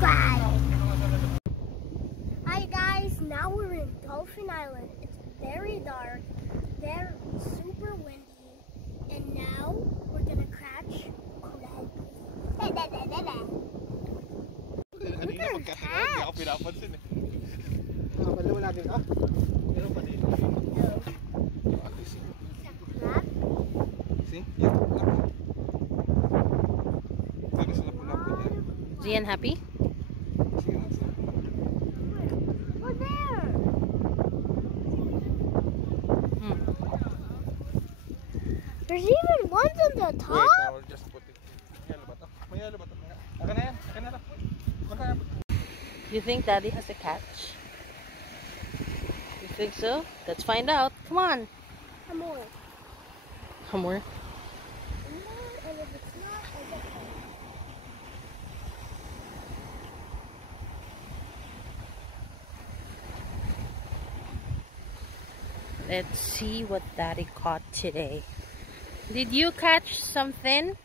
subscribe. Hi guys, now we're in Dolphin Island. It's very dark, very super windy, and now we're gonna catch crabs. Look at our catch. Is Ian happy? Oh, there. There's even ones on the top. Wait, I will just put it. You think Daddy has a catch? You think so? Let's find out. Come on. More. Hamor. And if it's not, I get it. Let's see what Daddy caught today. Did you catch something?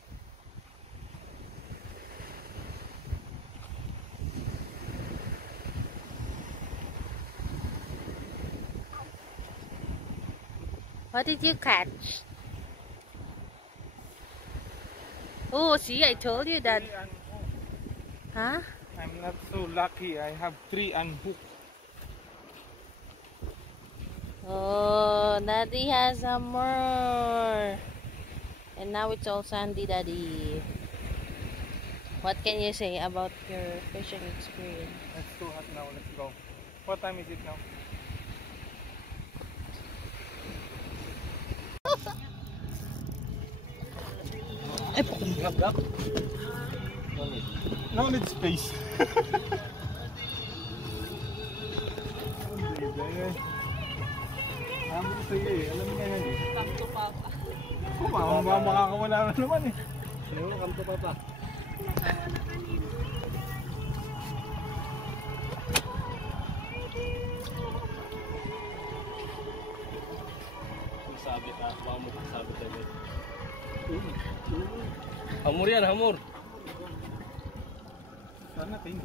What did you catch? Oh, see, I told you that. Huh? I'm not so lucky. I have 3 unhooked. Oh, Daddy has a more. And now it's all sandy, Daddy. What can you say about your fishing experience? It's too hot now. Let's go. What time is it now? No need space. Sige, alam niya yan eh. Kanto papa. Makakawala na naman eh. Sige, kanto papa. Sabit ha, baka mo sabit agad. Hamur yan, hamur. Sana ting.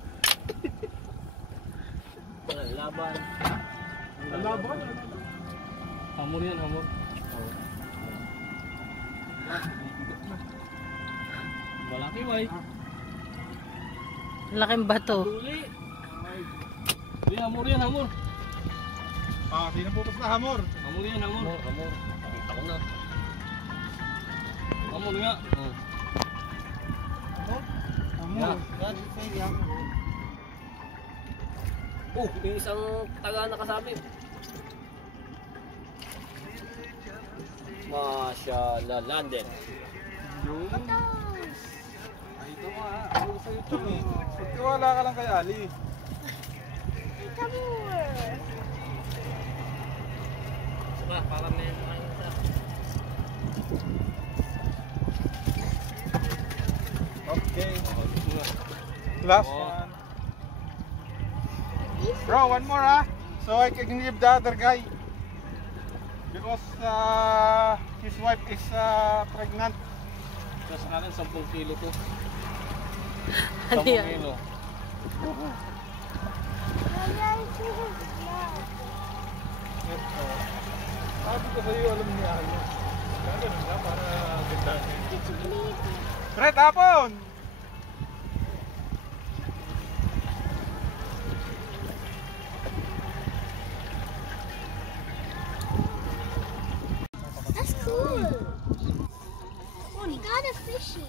Laban. Laban? Hamur yan, hamur. Malaki way. Laking bato. Huli. Hamur yan, hamur. Sino pupas na hamor? Hamur yan, hamur. Hamur. Pakita ko na. Hamur nga. Hamor? Oh, yung isang taga nakasabi. Mashallah, landed. Yun. Ay, ito nga. Ano sa'yo ito eh. Magtiwala ka lang kay Ali. Saka, para may isa. Okay. Last one. Bro, one more so I can leave the other guy. Because his wife is pregnant. So sa akin, 10 kilo to. 10 Ano yan? kilo. Sabi ko sa'yo, alam niya ano. Ganun nga, para ganda niya. Fred, hapon! That's cool. We got a fishy.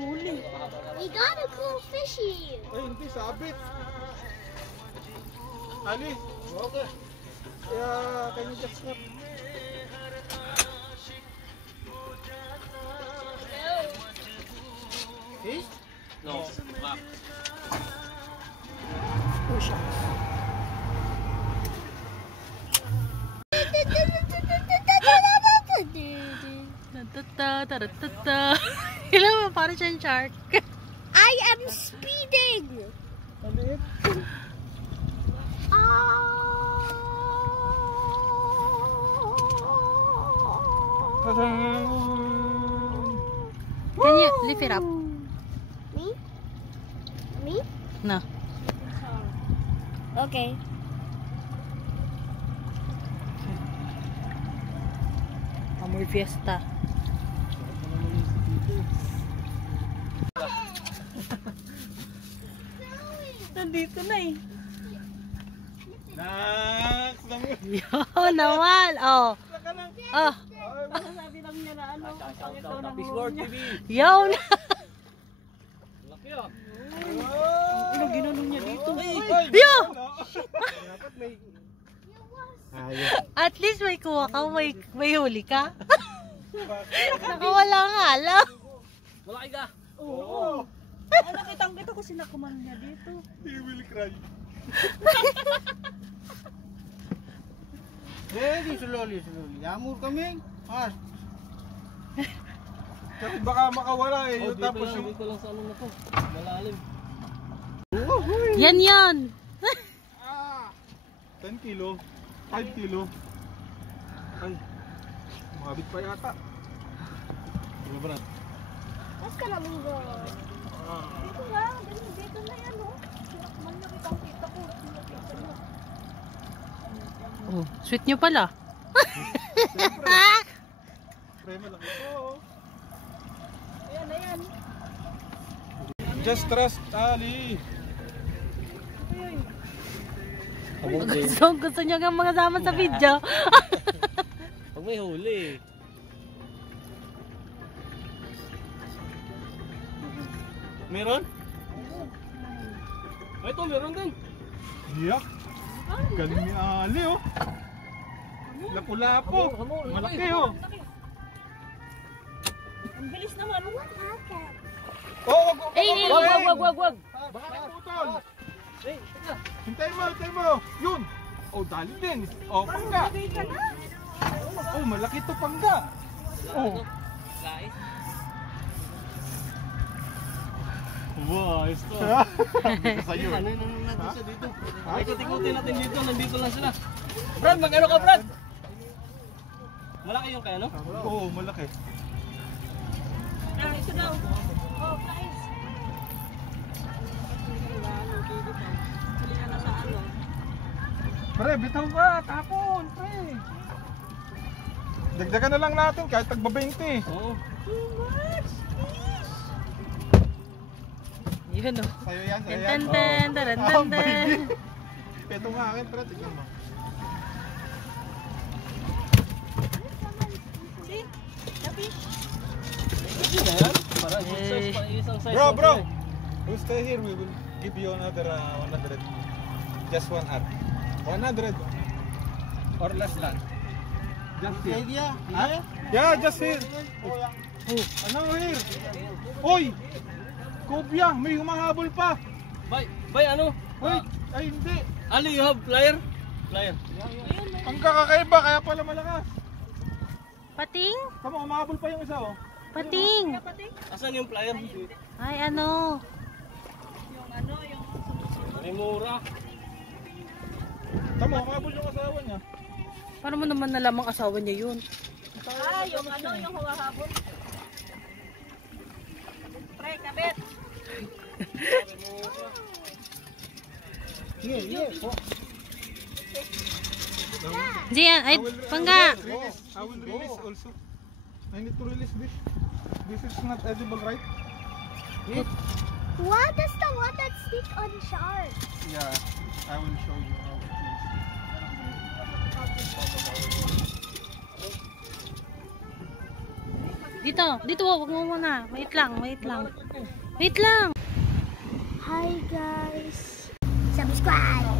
We got a cool fishy. Ay, hindi, sabit. Ali, okay. Can you just snap? See? No, back. Alam mo, parang siyang shark. I am speeding. Maliit. Can you lift it up? Me? Na. Okay. Amoy fiesta. Nandito na eh. Next! Yun naman. Oh. Oh. Sabi lang niya na ano. Fishboard TV. Yun. Laki ah. Ano ginanong niya dito? Yo! Yo! Dapat may... At least may kuha ka, may huli ka. Nakawala nga alam. Malaki ka. Oo! Nakitang kita ko sinakuman niya dito. He will cry. Slowly. Yamur kami. Fast. Kasi baka makawala eh. Oh, Yung tapos yung... dito lang sa ano na to. Malalim. Yan. 10 kilo. 5 kilo. Ay. Mabit pa yata. Ano ba na? That's gonna be good. Dito nga. Dito na yan, oh. Sinakman na kita ko. Oh, sweet nyo pala. Pre, malaki po. Ayan. Just trust Ali. Gusto nyo kang mga sama sa video. Pag may huli. Meron? Ay, ito meron din. Yak. Galing ni Ali oh. Lapu-lapo. Malaki oh. Ang bilis naman. What happened? Oh, Wag. Baka putol. Hintay mo. Yun. Oh, dali din. Oh, pangga. Oh, malaki to pangga. Oh. Guys. Wow, ito. Sa'yo. Ano yung natin siya dito? Ha? Ikot-ikutin natin dito, nandito lang sila. Brad, mag-ano ka, Brad? Malaki yung kaya, no? Oo, malaki. Ito daw. Oh, guys. Pre, bitaw ka. Tapon, pre. Dagdagan na lang natin kahit tagba 20. Oo. Yun o. Sa'yo yan, sa'yo yan. Ten, taran, ten, ten. Ito nga akin, pre. Tignan mo. Hindi na yan. Parang good size, parang isang size. lang Bro. to eh. You stay here. We will give you another 100. Just 1 hour. 100. Or less than. Just here. Huh? Yeah, just here. Oh, ano here? Hoy! Kopya, may humahabol pa. Bay, ano? Wait, ay hindi. Ali, you have flyer? Flyer. Ang kakakaiba, kaya pala malakas. Pating? Tama, humahabol pa yung isa oh. Pating. Asan yung flyer? Ay, ano? Remura. Tama, humahabol yung asawa niya. Paano mo naman nalamang asawa niya yun? Yung humahabol. Pre, kabit. Diyan, ay, pangga. I will release also. I need to release this. This is not edible, right? What is the one that stick on shark? Yeah, I will show you how it Dito, wag mo muna. Wait lang. Wait lang. Hi guys. Subscribe.